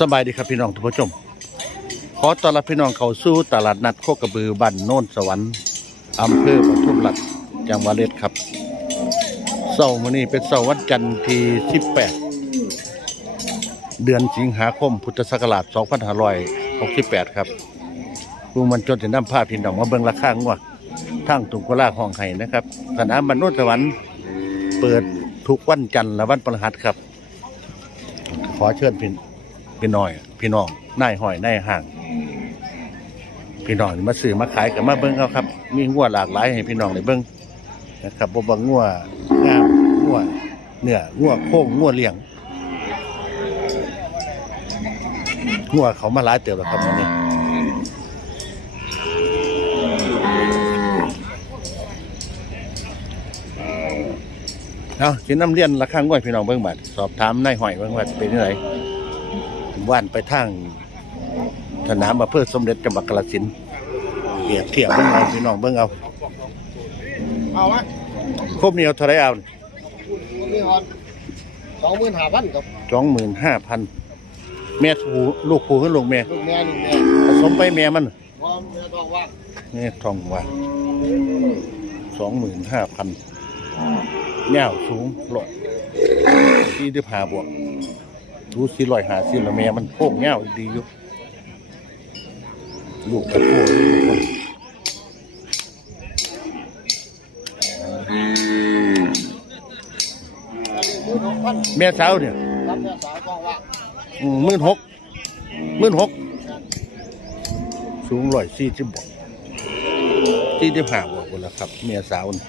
สบายดีครับพี่น้องทุกผู้ชม ขอต้อนรับพี่น้องเข้าสู่ตลาดนัดโคกระบือบ้านโน่นสวรรค์อำเภอปทุมรัฐจังหวัดเลยครับเสาร์มื้อนี้เป็นเสาร์วันจันทร์ที่ 18 เดือนสิงหาคมพุทธศักราช2568 ครับผู้มันจนถึงน้ำผ้าพพี่น้องมาเบิ่งราคางัว ทางตุงกลาห้องไห้นะครับ สนามบ้านโน่นสวรรค์เปิดทุกวันจันทร์และวันพฤหัสครับ ขอเชิญพี่พี่น้อย พี่น้องนายห้อยนายห่าง พี่น้องมาซื้อมาขายกับมาเบิ้งเอาครับ มีงัวหลากหลายให้พี่น้องได้เบิ้งนะครับบ่บังงัวงามงัวเนื้องัวโค้งงัวเลี้ยงงัวเขามาหลายเติบแล้วครับวันนี้ เอาสิน้ำเลี้ยนราคางัวให้พี่น้องเบิ้งบัดสอบถามนายห้อยเบิ้งว่าเป็นยังไงว่านไปทางสนามอำเภอสมเด็จจังหวัดกาฬสินธุ์เปรียบเทียบเบิ้งเอาพี่น้องเบิ้งเอาเอาไหมครบเหนียวเท่าไรเอานี่ฮอนสองหมื่นห้าพันครับสองหมื่นห้าพันแม่ถูลูกผูขึ้นลงแม่ลูกแม่ลูกแม่ผสมไปแม่มันพร้อมแม่ต้องว่าแม่ทองว่าสองหมื่นห้าพัน แนวสูงร้อยสี่สิบห้าบวก ดูสี่ร้อยหาสิบแล้วแม่มันโค้งแนวดีอยู่ลูกกระโปงแม่สาวเนี่ยมื่นหกมื่นหกสูงร้อยสี่สิบบวกสี่สิบห้าบวกคนละครับ เมียสาวนี่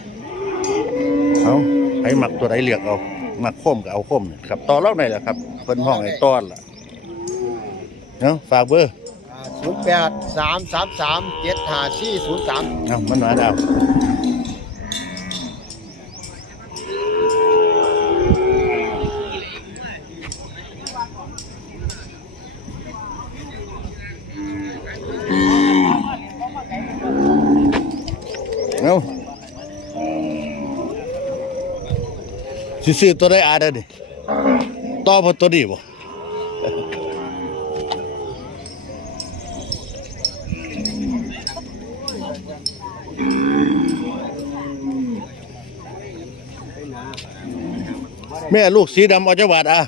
เอาให้หมักตัวใดเรียกเอาหมักโค้มกับเอาโค้มเนี่ยครับต่อเล่าไหนล่ะครับเพิ่นห้องไอ้ต้อนล่ะเนาะฝากเบอร์ศูนย์แปดสามสามสามเจ็ดห้าสี่ศูนย์สามเอามันหวานเอาเอา สิซื้อตัวได้อาได้ดิต่อพอตัวนี้บ่แม่ลูกสีดำเอาจังหวัดอะ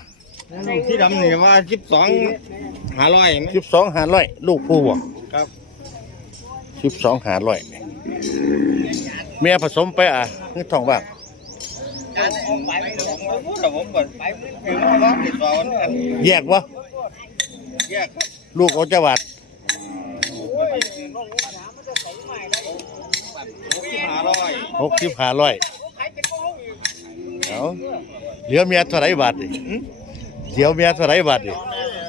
ที่ดำนี่ว่าสิบสองห้าร้อยสิบสองหาร้อยลูกผู้บ่ครับสิบสองหาร้อยแม่ผสมไปอะนี่ท้องว่างผมไปผม แต่ผมก่อนไปคือว่าร้อนติดต่อกันแยกวะแยกครับลูกเอาจังหวัดห้าร้อยหกสิบหาร้อยเอาเหลือเมียเท่าไหรบาทดิเดี๋ยวเมียเท่าไหรบาทดิ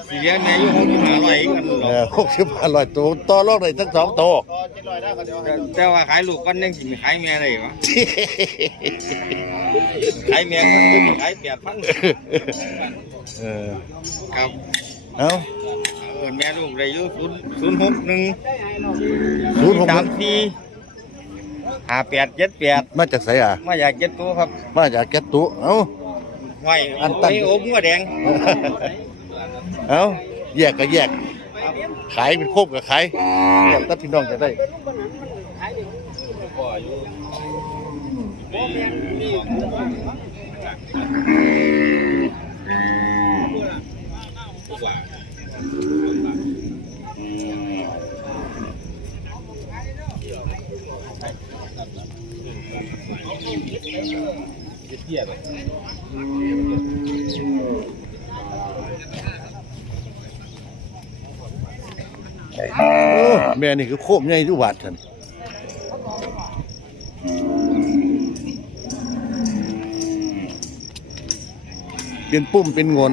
สี่เดือนในอายุหกสิบห้าร้อยกันเออหกสิบหาร้อยตัวต่อรองได้ทั้งสองตัวแต่ว่าขายลูกก้อนยังสิขายเมียได้วะ ขายเมียพันคือขายแปดพันเออครับเอาเงินแม่ลูกได้อยู่ศูนย์ศูนย์หกหนึ่งศูนย์หกสามสี่ห้าแปดเจ็ดแปดมาจากไสอะมาอยากเจ็ดตัวครับมาจากแกตตุเอ้า ห้อยอันตั้งมีโอ้มัวแดงเอาแยกก็แยก ขายเป็นโคบกับขายแยกตัดพี่น้องจะได้โอ้ แม่นี่คือโคบใหญ่ทุกบาทท่าน เป็นปุ่มเป็นงน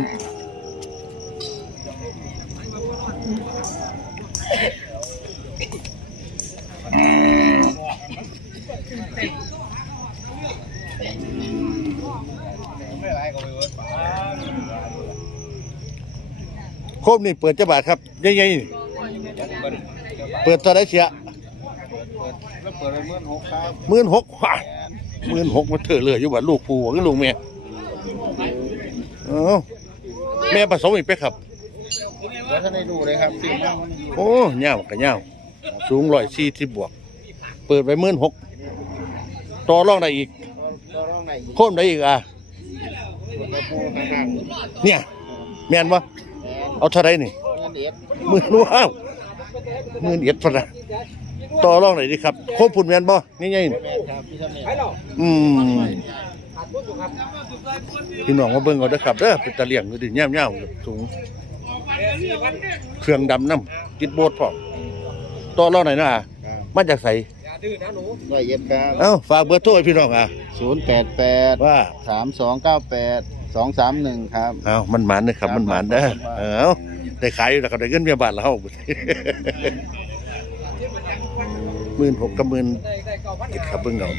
โคบนี่เปิดจะบาทครับใหญ่ๆนี่เปิดเท่าไรเสียเปิปิดไปหมื่นหกครับหมื่นหกว้ายหมื่นหกมาเถอะเลยอยู่ว่าลูกปูกับลูกแม่เอ้าแม่ผสมอีกไปครับ แล้วท่านได้ดูเลยครับสี่ห้ามันโอ้เงาวกับเงาวสูงร้อยสี่สิบบวก เปิดไปหมื่นหกต่อรองได้อีกก็ร้องไหนอีกโค่มได้อีกอะไปปูข้างเนี่ยแม่นบ่ๆเอาเท่าไรนี่เงินเด็ดหมื่นว้าวหมื่นเอ็ดพอนะต่อรองไหนอยดีครับโคมพุ่นแม่นบ่นี่ไงแม่ครับพี่ท่านเนี่ยอืม พี่น้องมาเบิ่งเอาเด้อครับเด้อเป็นตะเลียงอยู่ดิย่ำๆสูง เครื่องดำน้ำติดโบสถ์พร้อมต่อรองไหนอยนะอะมาจากไสร้อยเย็บครับเอ้าฝากเบอร์โทรให้พี่น้องอะศูนย์แปดแปดว่า สามสองเก้าแปดสองสามหนึ่งครับ เอ้ามันหมานนะครับ มันหมานเด้อเอ้าได้ขายอยู่แล้วก็ได้เงินเมียบาทแล้ว หมื่นหกกับหมื่นเจ็ดครับเบิ่งเอา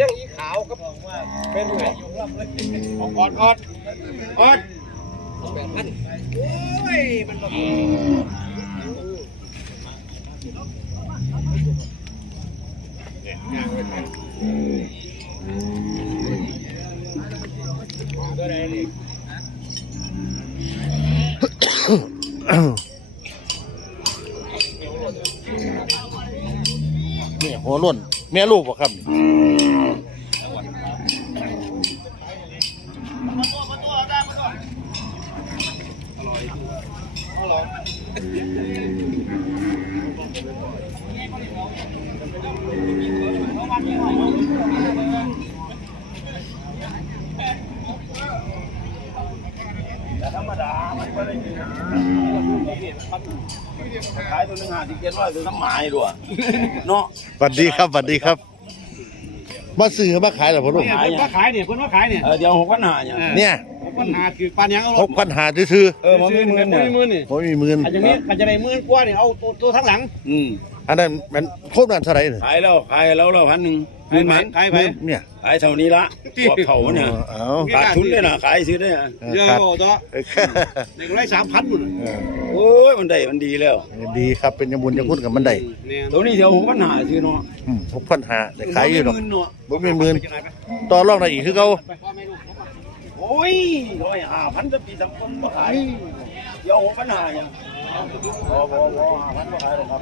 ยังอีขาวครับเป็นไงออดออดออดนี่หั วล้นแม่ลูกบ่ครับขายตัวหนึ่งห้าสิบเจ็ดร้อยตัวน้ำหมายด้วยเนาะ สวัสดีครับสวัสดีครับ มาซื้อมาขายเหรอพ่อลุงขายเพิ่นว่าขายเนี่ยเพิ่นว่าขายเนี่ยเออเดี๋ยวหกพันห้าเนี่ยเนี่ยปัญหาคือปานยังเอาหกพันหาซื้อเออมันไม่เหมือนเนี่เนี่ยยมือนี่ๆผมมีหมื่นอาจจะมีอาจจะได้หมื่นกว่าเนี่ยเอาตัวตัวทั้งหลัง อืมอันนั้นมันโคตรนั้นเท่าไหร่เนี่ยขายแล้วขายแล้วเราพันหนึ่งห มื่นหมันขายไปเนี่ยขายเท่านี้ละตัวเท่าเนี่ยเอาขาดทุนเลยนะขายซื้อได้นะเออเดี๋ยวครับเอาตัวเออเด็กไรสามพันหมดเออโอ้ยมันได้มันดีแล้ว ดีครับเป็นยมบุญยมคุณกับมันได้เนี่ยตัวนี้เดี๋ยวหกพันห้าซื้อเนาะหกพันหาได้ขายอยู่หรอกหมื่นเนาะบ่มีหมื่นต่อรองได้อีกคือเขาไปพ่อแม่ลูกโอ้ยร้อยห้าพันจะปีสังคมมาขายเดี๋ยวหกพันห้าเนี่ย พอพอพอห้าพันมาขายหรอกครับ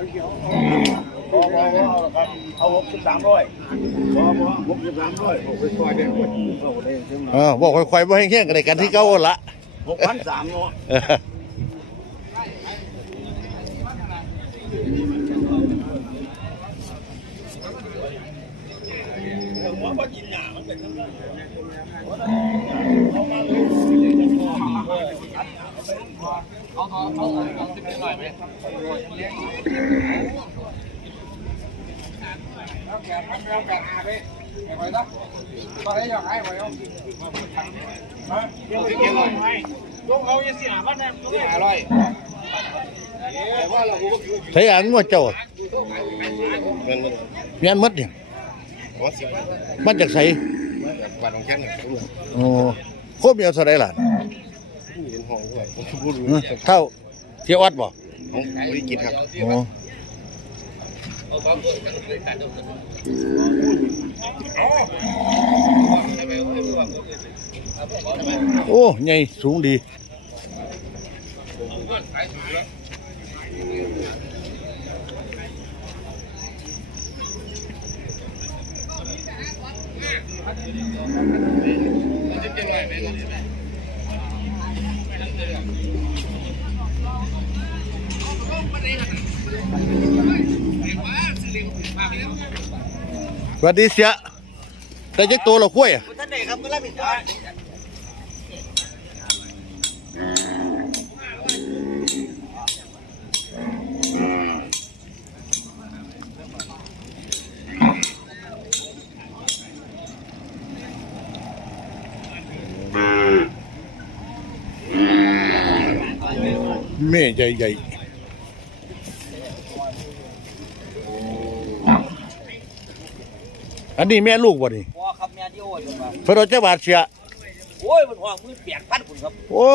พอพอพอเอาละครับเอาหกสิบสามร้อยพอพอหกสิบสามร้อยหกสิบสามร้อยเอาเลยซื้อมาเออบอกค่อยๆบ่แห้งๆกันได้กันที่เก่าละหกพันสามเนาะเออเอาอย่างสี่หาพันได้ต้องหาร้อยใช้อ่างงวดเจ้าเมียนหมดเนี่ยมันจากไสบัตรของแค่หนึ่งโอ้โคมเอาเท่าไหร่ล่ะ เห็นห้องด้วยผมพูดรู้เออเท่าเที่ยววัดบ่ของบริกิตครับโอ้โอ้ใหญ่สูงดี สวัสดีเสียแต่จักตัวเราคุ้ยอะท่านไหนครับเมื่อไรปิดตาแม่ใหญ่ใหญ่ อันนี้แม่ลูกบ่นี่พอครับแม่ที่โอยมันว่าเพิ่นเอาจักบาทเสียโอ้ยมันห้องมือเปียกพันคุณครับโอ้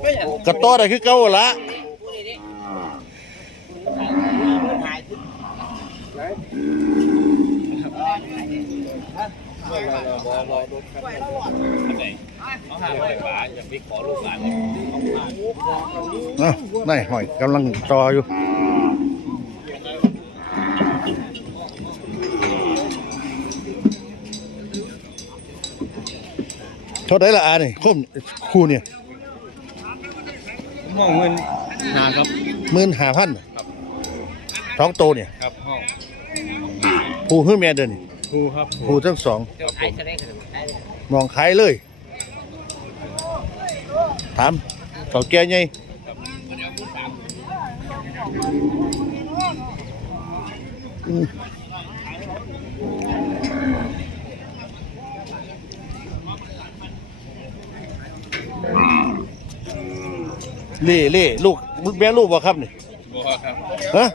ไม่อย่างกระต่อได้คือเก่าละผู้นี้นี่หายขึ้นเอ้าได้หอยกำลังต่ออยู่ เท่าไดละอานี่คมคู่เนี่ยห้องเงินนาครับหมื่นห้าพันสองโตวเนี่ยครับห้องผู้ฮื้อแม่เดินนี่ครูครับผู้ทั้งสองขายจะได้ขนาดไหนมองขายเลย ถามเขาแก่ไงอืม เล่เล่ลูกแม่ลูกบ่ครับนี่บัวครับฮะ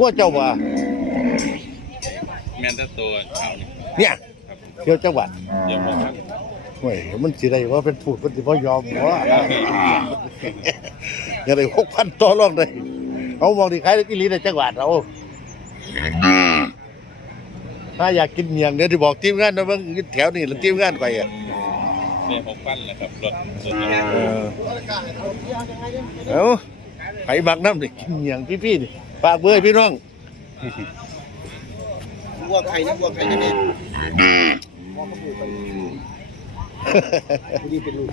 ว่าเจ้าว่าแมนตตัวเอานี่เนี่ยเที่ยวจังหวัดเดี๋ยวผมครับเฮ้ยมันสิได้ว่าเป็นผูดมันสิบ่ยอมว่าอย่าได้หกพันต่อรองได้เอามองที่ขายอีหลีในจังหวัดเราถ้าอยากกินเมียงเดี๋ยวที่บอกทีมงานนะเบิ่งแถวนี้แล้วทีมงานไปอะ เป็นหกพันแหละครับรถรถเออเอาไผบักน้ำนี่กินเมียงพี่ๆนี่ฝากเบอร์ให้พี่น้อง วัวไข่นี่วัวไข่นี่นี่ดีเป็นลูก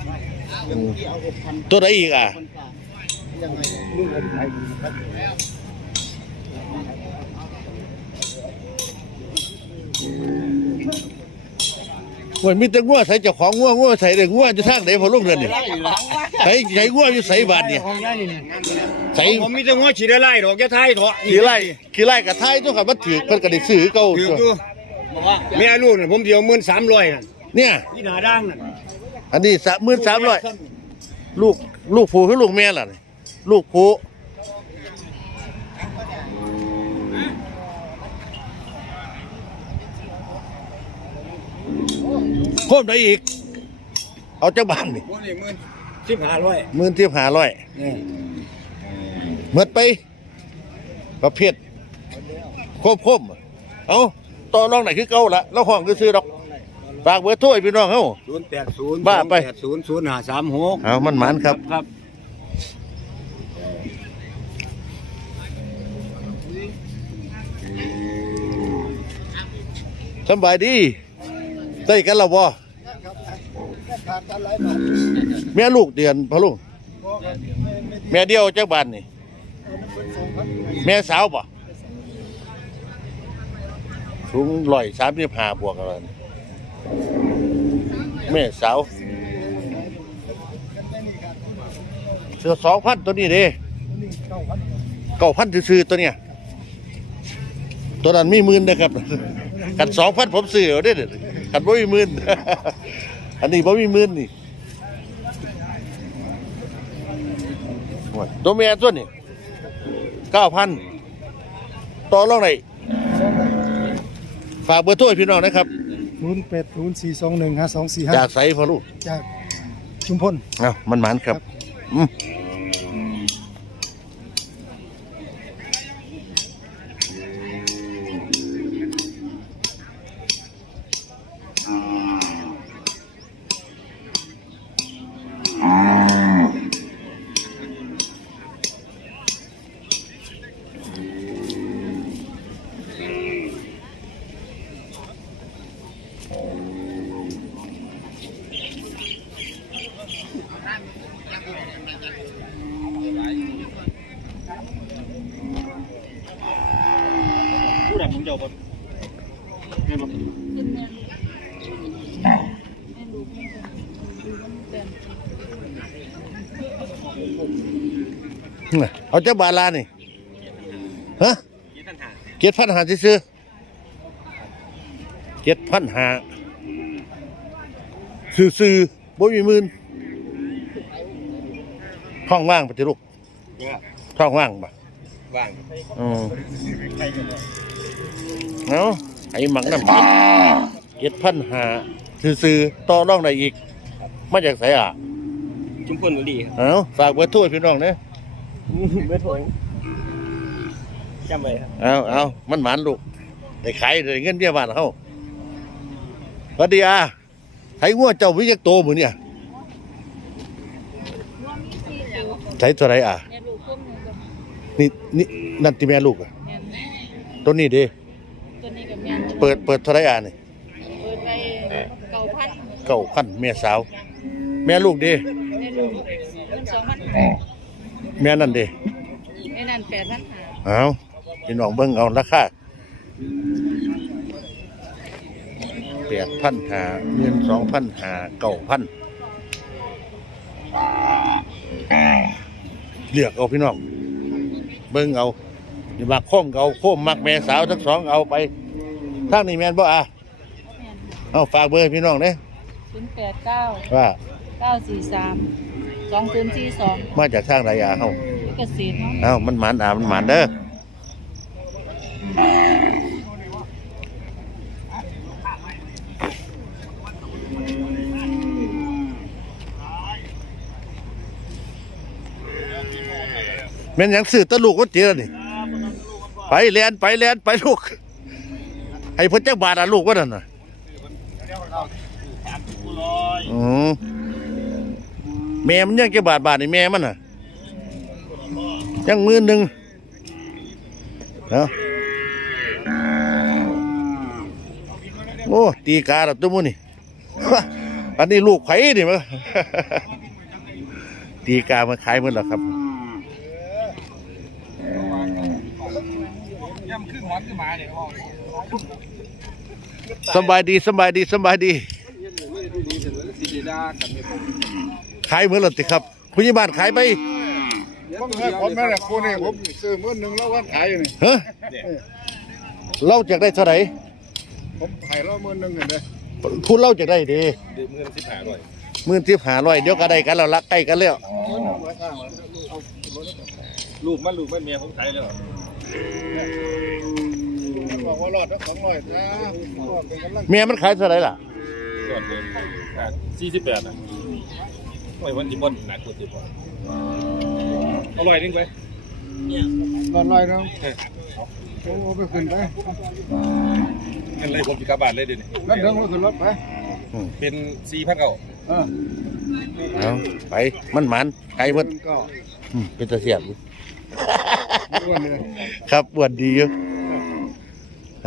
ยังที่เอาหกพันตัวไหนอีกอะคนฝากยังไงลูกไข่ครั โอ้ยมีแต่งัวใส่เจ้าของงัวงัวใส่ได้งัวจะทางไหนพอลุงเดือนนี่ใส่ใส่งัวอยู่ใส่บาทเนี่ยใส่ผมมีแต่หัวฉีดไล่ดอกแค่ท้ายเถาะขี่ไล่ขี่ไล่กับท้ายตัวขับมันถือเพิ่นก็ได้ซื้อเก่าถือตัวดูแม่ลูกเนี่ยผมเดียวหมื่นสามร้อยนั่นเนี่ยนี่หนาดังนั่นอันนี้สามหมื่นสามร้อยลูกลูกผู้คือลูกแม่ล่ะนี่ลูกผู้ โคมได้อีก เอาจักบานนี่พวกนี้หมื่นสิบห้าร้อยหมื่นที่หาร้อยเมื่อไป ประเภทโคมโคมๆเอาต่อรองไหนคือเก่าละแล้วห้องก็ซื้อดอกฝากเบอร์โทรให้พี่น้องเฮา ศูนย์แปดศูนย์บ้าไป แปดศูนย์ศูนย์ห้าสามหกเอามันหมานครับ ครับ สำบายดี ได้กันแล้วบ่ขาดกันหลายบาทแม่ลูกเดือนพะลุงแม่เดียวจักบานนี่แม่สาวป่ะสูงร้อยสามสิบห้าบวกอะไรนี่แม่สาวเสือสองพันตัวนี้เด้เก้าพันซื้อๆตัวเนี้ยตัวนั้นมีหมื่นนะครับกันสองพันผมซื้อเอาได้เด้อ กันบ่มีหมื่นอันนี้บ่มีหมื่นนี่โอ้ยตัวแม่ตัวนี้เก้าพันต่อรองไหนฝากเบอร์โทรให้พี่น้องนะครับศูนย์แปดศูนย์สี่สองหนึ่งห้าสองสี่ห้าจากใสพอลูกจากชุมพลเอ้ามันหมันครับอืม น่ะเอาเจ้าบาลานี่ฮะเจ็ดพันหาซื้อ เจ็ดพันหาซื้อซื้อๆบ่มีหมื่นท้องว่างปะติลูกท้องว่างปะว่างอืมเอาไอ้หมักน้ำพริกเจ็ดพันหาซื้อๆต่อรองได้อีก มาจากไสอะชุมพลบุรีครับเอาฝากเบอร์โทรให้พี่น้องเนี่ยเมื่อถอยจำไว้ครับเอาเอามันหมานลูกได้ขายได้เงินเบี้ยบ้านเขาส วัสดีอาไห้งัวเจ้าวิจักโตมือเนี่ยใช้ตัวไหนอะแม่ลูกคุ้มหนึ่งกับนี่นี่นั่นที่แม่ลูกอะแม่นตัวนี้เด้ตัวนี้กับแม่นเปิดเปิดเท่าไหรอะนี่เปิดไปเก่าพันเก้าพันแม่สาว แม่ลูกเด้แม่ลูกมันสองพันแม่นั่นเด้แม่นั่นแปดพันหาเอาพี่น้องเบิ่งเอาราคา แปดพันหาเงินสองพันหาเก้าพันเลือกเอาพี่น้องเบิ่งเอาอย่ามักโค้มก็เอาโค้มมักแม่สาวทั้งสองเอาไปทางนี้แม่นบ่อะแม่นเอาฝากเบอร์ให้พี่น้องเด้ศูนย์แปดเก้าว่า เก้าสี่สามสองศูนย์สี่สองมาจากทางไหนอะเฮาวิกสิทธิ์เนาะ เอามันหมานอะมันหมานเด้อ แม่นหยังซื้อตะลูกว่าเจอนี่ไปเรียนไปเรียนไปลูก ให้เพิ่นจักบาทอะลูกว่านั่นน่ะอืมแม่มันยังกี่บาทบาทนี่แม่มันน่ะ ยังมือหนึ่งเนาะโอ้ตีกาแล้วตัวมูนี่อันนี้ลูกไผ่นี่มั้งตีกามาขายมันแล้วครับ ย่ำขึ้นห อนขึ้นมาเนี่ยสำบายดีสำบายดีสำบายดีสิดากันขายเหมือนแล้วติครับผู้ใหญ่บ้านขายไปผมให้คนแม่ละคนนี่ผมซื้อมื้อหนึงแล้ววันขายอยู่นี่ฮะเล่าจากได้เท่าไหร่ผมขายแล้วมื้อหนึงนี่เด้อพูดเล่าจากได้ดีดื่มเงินสิบห้าร้อยหมื่นที่หาร้อยเดี๋ยวก็ได้กันแล้วรักใกล้กันแล้วลูกมันลูกมันเมียผมขายแล้ว บอกว่ารอดแล้ว200นะเป็นกำลังเมียมันขายเท่าไหร่ล่ะยอดเลยสี่สิบแปดอะไว้วันที่บนหนักกว่าที่บนอร่อยนึงไปรอดลอยเนาะโอ้ไปขึ้นไปเงินเลยผมจะกลับบ้านเลยเดี๋ยวนี้นั่นเดินมาขึ้นรถไปเป็นสี่พันเก้าเออเอาไปมันหมันขายหมดก็อืมเป็นตะเสียบอยู่อ้วนเลยครับปวดดีอยู่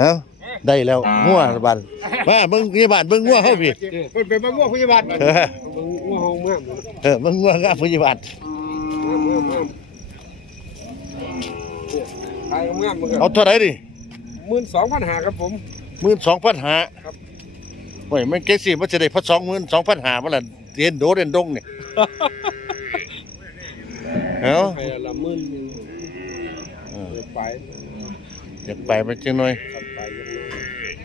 เอาได้แล้วงัวบันมาเบิ่งพยาบาลเบิ่งงัวเฮาพี่เพิ่นเป็นมะม่วงพยาบาลเออม่วงเฮาเมืองเออเบิ่งงัวกับพยาบาลขายเมืองมันก็เอาเท่าไหร่ดิ12,500ครับผม12,500ครับโอ้ยมันเก๊กสิมันจะได้พัด22,500มันล่ะเรียนโดเรียนดงนี่เอาไปละหมื่นหนึงเออไปอยากไปมันจังหน่อย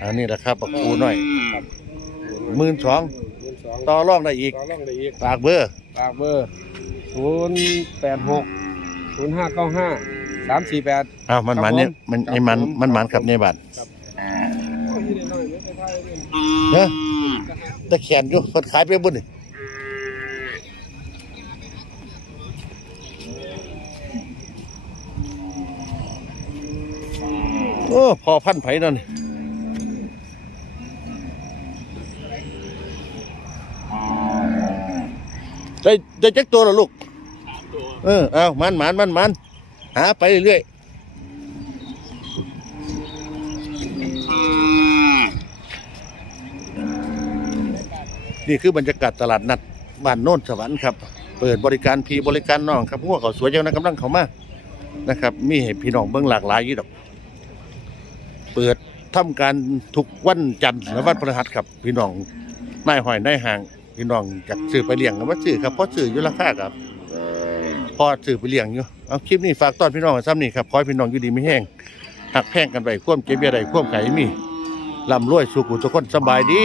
อันนี้ราคาปักคูหน่อย12,000หมื่นสองต่อรองได้อีกต่อรองได้อีกฝากเบอร์ฝากเบอร์ศูนย์แปดหกศูนย์ห้าเก้าห้าสามสี่แปด อ้าวมันหมันเนี่ยมันไอ้มันมันหมันกับในบ้านเนอะตะแขนอยู่เพิ่นขายไปบุ่นนี่โอ้พอพันไผนั่นนี่ ได้ได้จักตัวเหรอลูกเออเอามันมันมันมันหาไปเรื่อยๆนี่คือบรรยากาศตลาดนัดบ้านโน่นสวรรค์ครับ เปิดบริการพีบริการน้องครับพวกเขาสวยจังนะกำลังเขามานะครับ มีให้พี่น้องเบิ่งหลากหลายอยู่ดอก เปิดทำการทุกวันจันทร์และวันพฤหัสครับ พี่น้องนายหอยนายห่าง พี่น้องจากซื้อไปเลี้ยงก็มาซื้อครับเพราะซื้ออยู่ราคาครับพอถือไปเลี้ยงอยู่เอาคลิปนี้ฝากต้อนพี่น้องซ้ำนี่ครับขอให้พี่น้องอยู่ดีไม่แห้งหักแพงกันไปควมเก็บอยใดควมไก่มีลำรวยสุขุทุกคนสบายดี